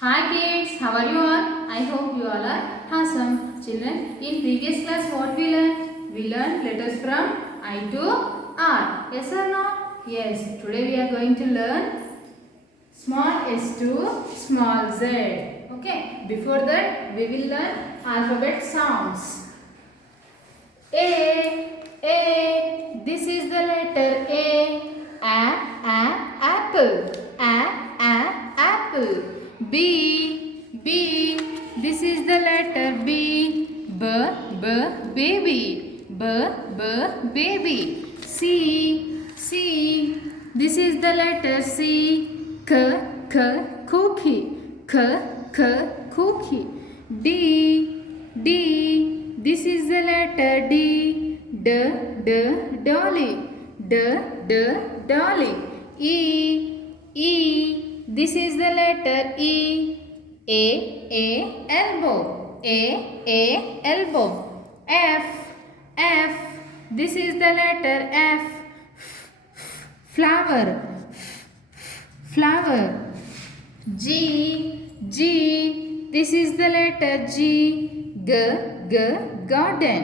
Hi kids, how are you all? I hope you all are awesome. Children, in previous class what we learned? We learned letters from I to R. Yes or no? Yes. Today we are going to learn small s to small z. Okay. Before that we will learn alphabet sounds. A. This is the letter A. Apple. Apple. B. This is the letter B. Baby. Baby. C. This is the letter C. Cookie. Cookie. D. This is the letter D. Dolly. Dolly. E. This is the letter E. Elbow. Elbow. F. This is the letter F. Flower. G. This is the letter G. Garden.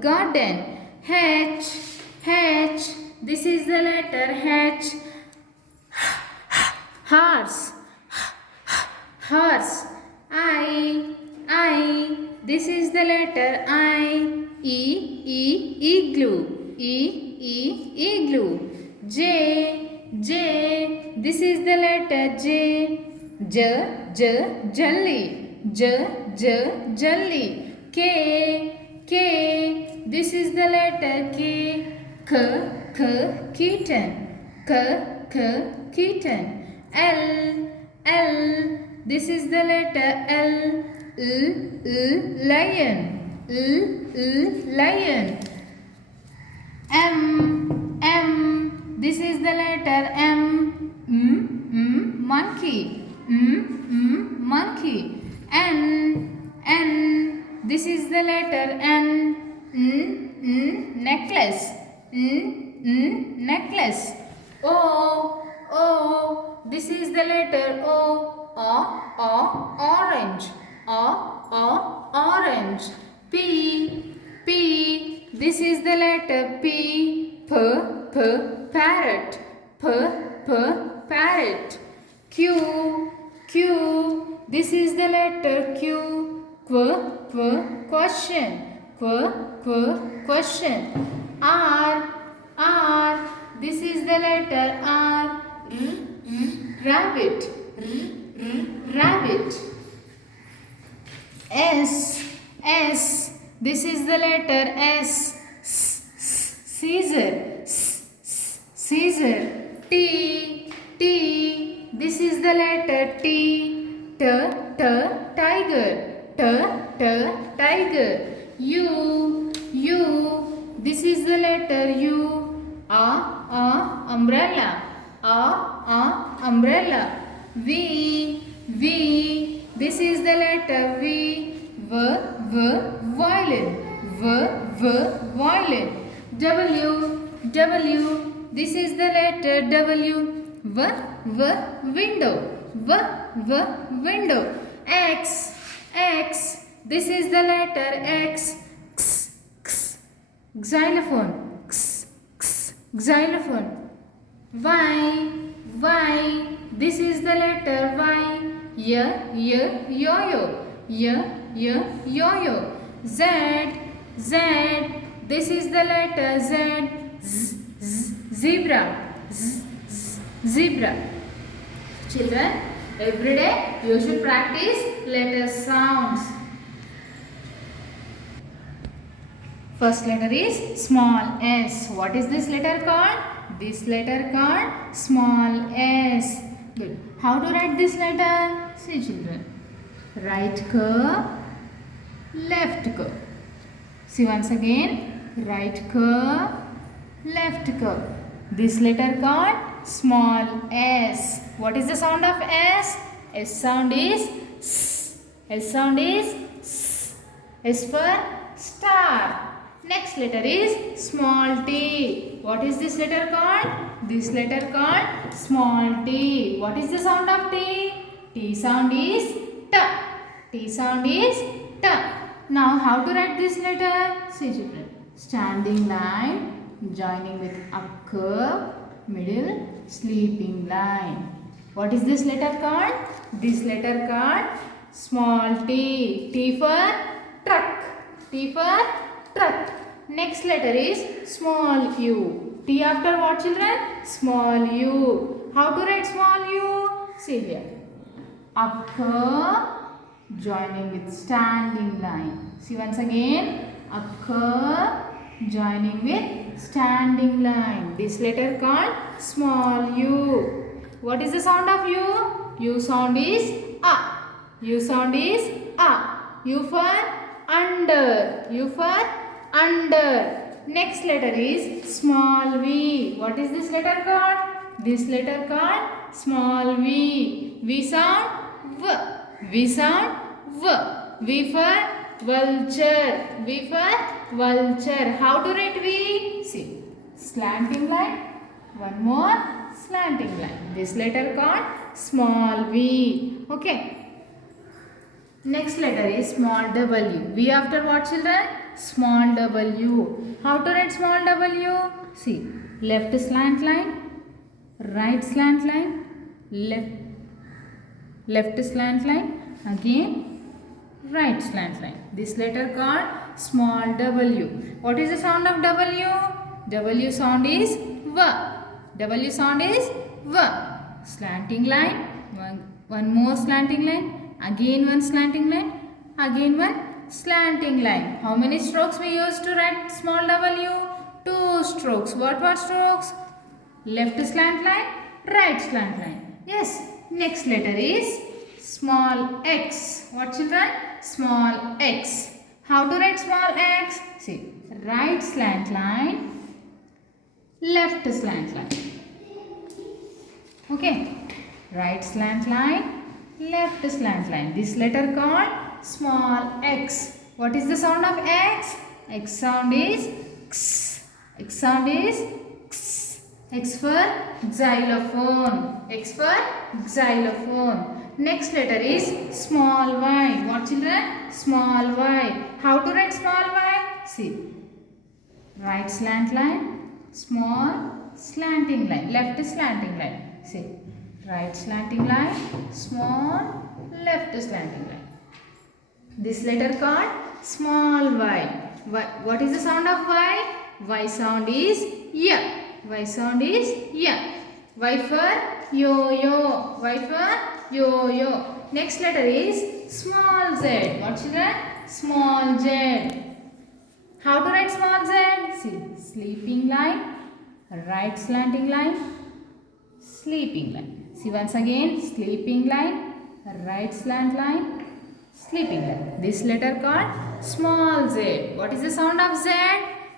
Garden. H. This is the letter H. Horse. I. This is the letter I. Igloo. Igloo. J. This is the letter J. Jelly. Jelly. K. This is the letter K. Kitten. Kitten. L. This is the letter L. Lion. Lion. M. This is the letter M. Monkey. Monkey. N. This is the letter N. Necklace. Necklace. O. This is the letter O. Orange. Orange. P. This is the letter P. Parrot. Parrot. Q. This is the letter Q. Question. Question. R. This is the letter R. Rabbit. Rabbit. S. This is the letter S. Caesar. Caesar. T. This is the letter T. Tiger. Tiger. U. This is the letter U. Umbrella. Umbrella. V. This is the letter V. Violin. Violin. W. This is the letter W. Window. Window. X. This is the letter X. Xylophone. Xylophone. Y. This is the letter Y. Yo-yo. Yo-yo. Z. This is the letter Z. Zebra. Zebra. Children, every day you should practice letter sounds. First letter is small s. What is this letter called? This letter called small s. Good. How to write this letter? See children. Right curve, left curve. See once again. Right curve, left curve. This letter called small s. What is the sound of s? S sound is s. S sound is s. S for star. Next letter is small t. What is this letter called? This letter called small t. What is the sound of t? T sound is T. T sound is T. Now how to write this letter? See children. Standing line joining with up curve, middle, sleeping line. What is this letter called? This letter called small t. T for truck. T for truck. Next letter is small u. T after what children? Small u. How to write small u? See here. Up curve joining with standing line. See once again. Up curve joining with standing line. This letter called small u. What is the sound of u? U sound is a. U sound is a. U for under. U for under. Next letter is small v. What is this letter called? This letter called small v. V sound v. V sound v. V for vulture. V for vulture. How to write v? See. Slanting line. One more slanting line. This letter called small v. Okay. Next letter is small w. V after what children? Small w. How to write small w? See. Left slant line. Right slant line. Left slant line. Again right slant line. This letter called small w. What is the sound of w? W sound is v. W sound is v. Slanting line. One more slanting line. Again one slanting line. Again one slanting line. How many strokes we use to write small w? 2 strokes. What were strokes? Left slant line. Right slant line. Yes. Next letter is small x. What children? Small x. How to write small x? See. Right slant line. Left slant line. Okay. Right slant line. Left slant line. This letter called small x. What is the sound of x? X sound is x. X sound is x. X for xylophone. X for xylophone. Next letter is small y. What children? Small y. How to write small y? See. Right slant line. Small slanting line. Left slanting line. See. Right slanting line. Small left slanting line. This letter called small y. What is the sound of y? Y sound is y. Y sound is y. Y for yo-yo. Y for yo-yo. Next letter is small z. What children? Small z. How to write small z? See. Sleeping line. Right slanting line. Sleeping line. See once again. Sleeping line. Right slant line. Sleeping line. This letter called small z. What is the sound of z?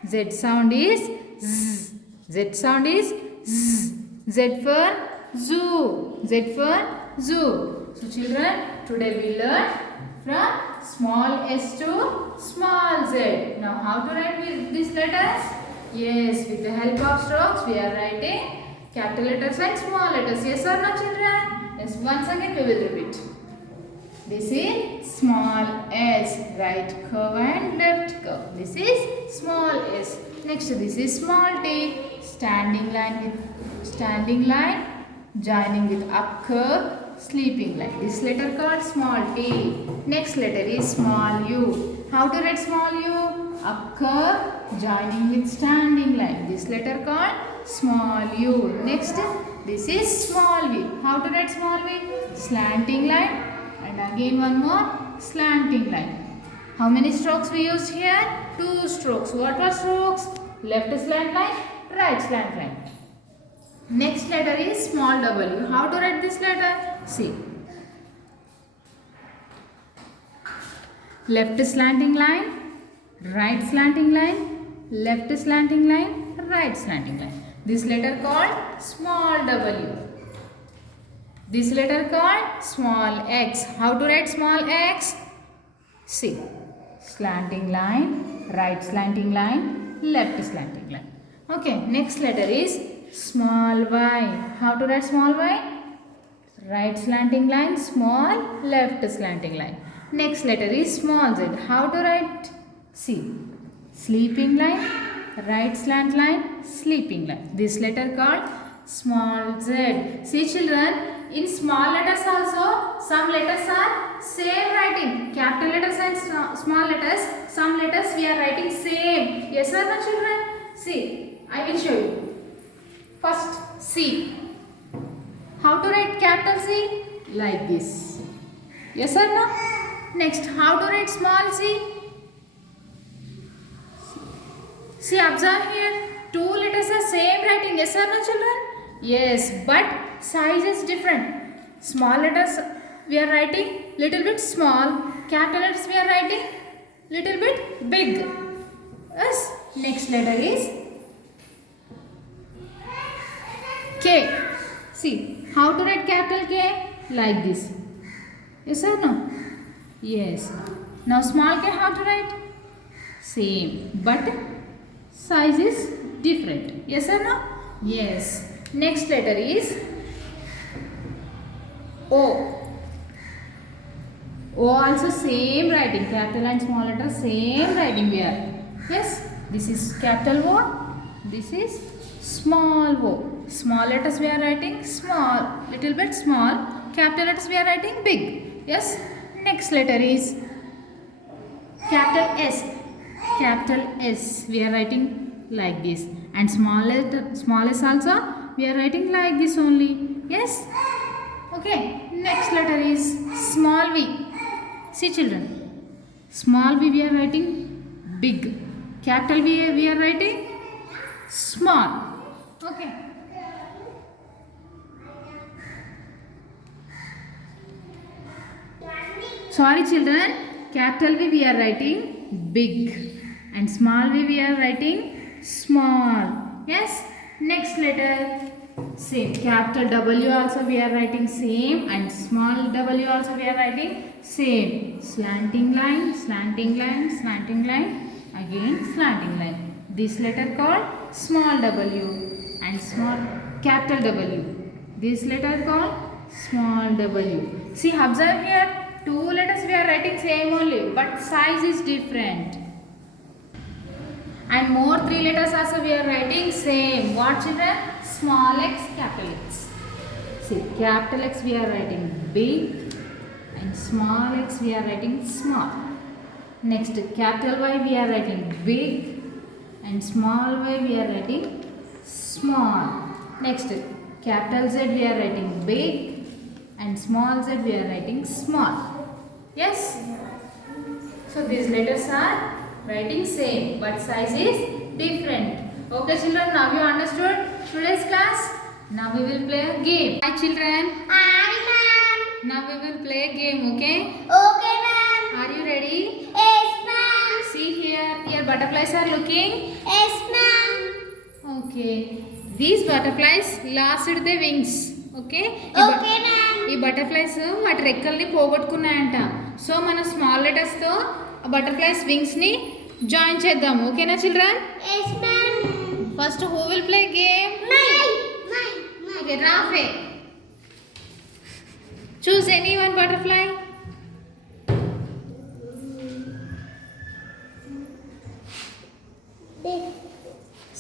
Z sound is z. Z sound is z. Z for zoo. Z for zoo. So children, today we learned from small s to small z. Now how to write with these letters? Yes, with the help of strokes we are writing capital letters and small letters. Yes or no children? Yes, once again we will repeat. This is small s, right curve and left curve. This is small s. Next this is small t, standing line joining with up curve, sleeping line. This letter called small t. Next letter is small u. How to write small u? Up curve joining with standing line. This letter called small u. Next this is small v. How to write small v? Slanting line. And again one more slanting line. How many strokes we used here? 2 strokes. What were strokes? Left slant line, right slant line. Next letter is small w. How to write this letter? See. Left slanting line, right slanting line, left slanting line, right slanting line. This letter called small w. This letter called small x. How to write small x? See. Slanting line, right slanting line, left slanting line. Okay, next letter is small y. How to write small y? Right slanting line, small, left slanting line. Next letter is small z. How to write? See, sleeping line, right slant line, sleeping line. This letter called small z. See children, in small letters also, some letters are same writing. Capital letters and small letters, some letters we are writing same. Yes or no children? See, I will show you. First, C. How to write capital C? Like this. Yes or no? Next, how to write small c? See, observe here. Two letters are same writing. Yes or no children? Yes, but size is different. Small letters we are writing little bit small. Capital letters we are writing little bit big. Yes. Next letter is K. See, how to write capital K? Like this. Yes or no? Yes. Now small k how to write? Same, but size is different. Yes or no? Yes. Next letter is O. O also same writing. Capital and small letter same writing we are. Yes. This is capital O. This is small o. Small letters we are writing small, little bit small. Capital letters we are writing big. Yes. Next letter is capital S. Capital S we are writing like this, and small s also we are writing like this only. Yes. Okay. Next letter is small v. See children, small v we are writing big. Capital V we are writing small. Okay. Sorry children, capital V we are writing big and small v we are writing small. Yes. Next letter same. Capital W also we are writing same, and small w also we are writing same. Slanting line, slanting line, slanting line, again slanting line. This letter called small w and small capital W. This letter called small w. See, observe here. Two letters we are writing same only, but size is different. And more three letters also we are writing same. What children? Small x, capital X. See, capital X we are writing big, and small x we are writing small. Next, capital Y we are writing big, and small y we are writing small. Next, capital Z we are writing big, and small z we are writing small. Yes. So these letters are writing same, but size is different. Okay children, now you understood today's class. Now we will play a game. Hi children. Hi ma'am. Now we will play a game, okay? Okay ma'am. Are you ready? Yes ma'am. See here butterflies are looking. Yes ma'am. Okay. These butterflies lost their wings. Okay? Okay ma'am. ఈ butterflies వాటి రెక్కల్ని పోగొట్టుకున్నాయంట. So మన small లెటర్స్తో butterflies వింగ్స్ని join చేద్దాము. ఓకేనా children? Yes ma'am. First who will play game? Okay, Rafay. Choose any one butterfly.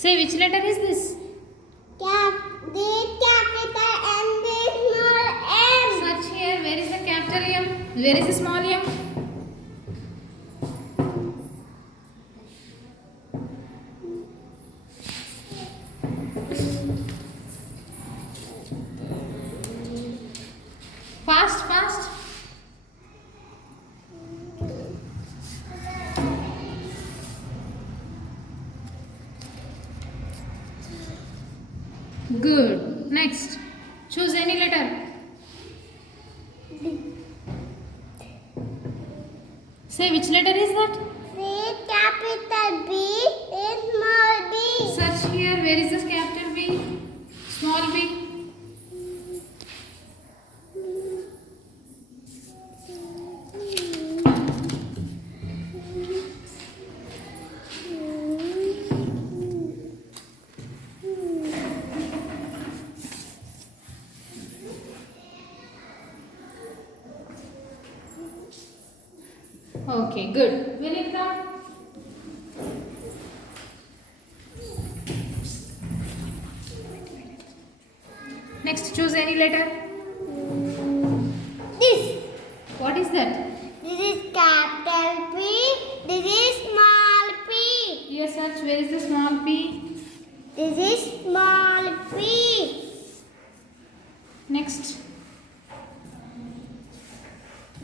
Say which letter is this? The capital and the small m. Search here. Where is the capital M? Where is the small m? Fast, fast. Good. Next, choose any letter. Say which letter is that? The capital B is small b. Search here. Where is this capital B? Small b. Okay, good. Vinita. Next, choose any letter. This. What is that? This is capital P. This is small p. Here, search. Where is the small p? This is small p. Next.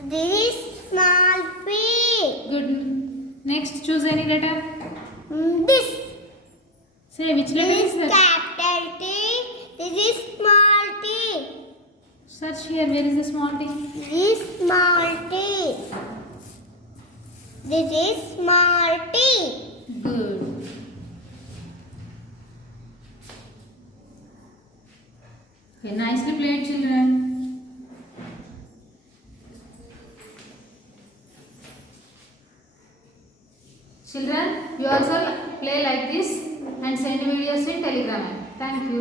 This is small p. Good. Next, choose any letter. This. Say which letter This is is that? capital T. This is small t. Search here. Where is the small t? This is small t. This is small t. Good. Okay, nicely played, children. Children, you also play like this and send videos in Telegram. Thank you.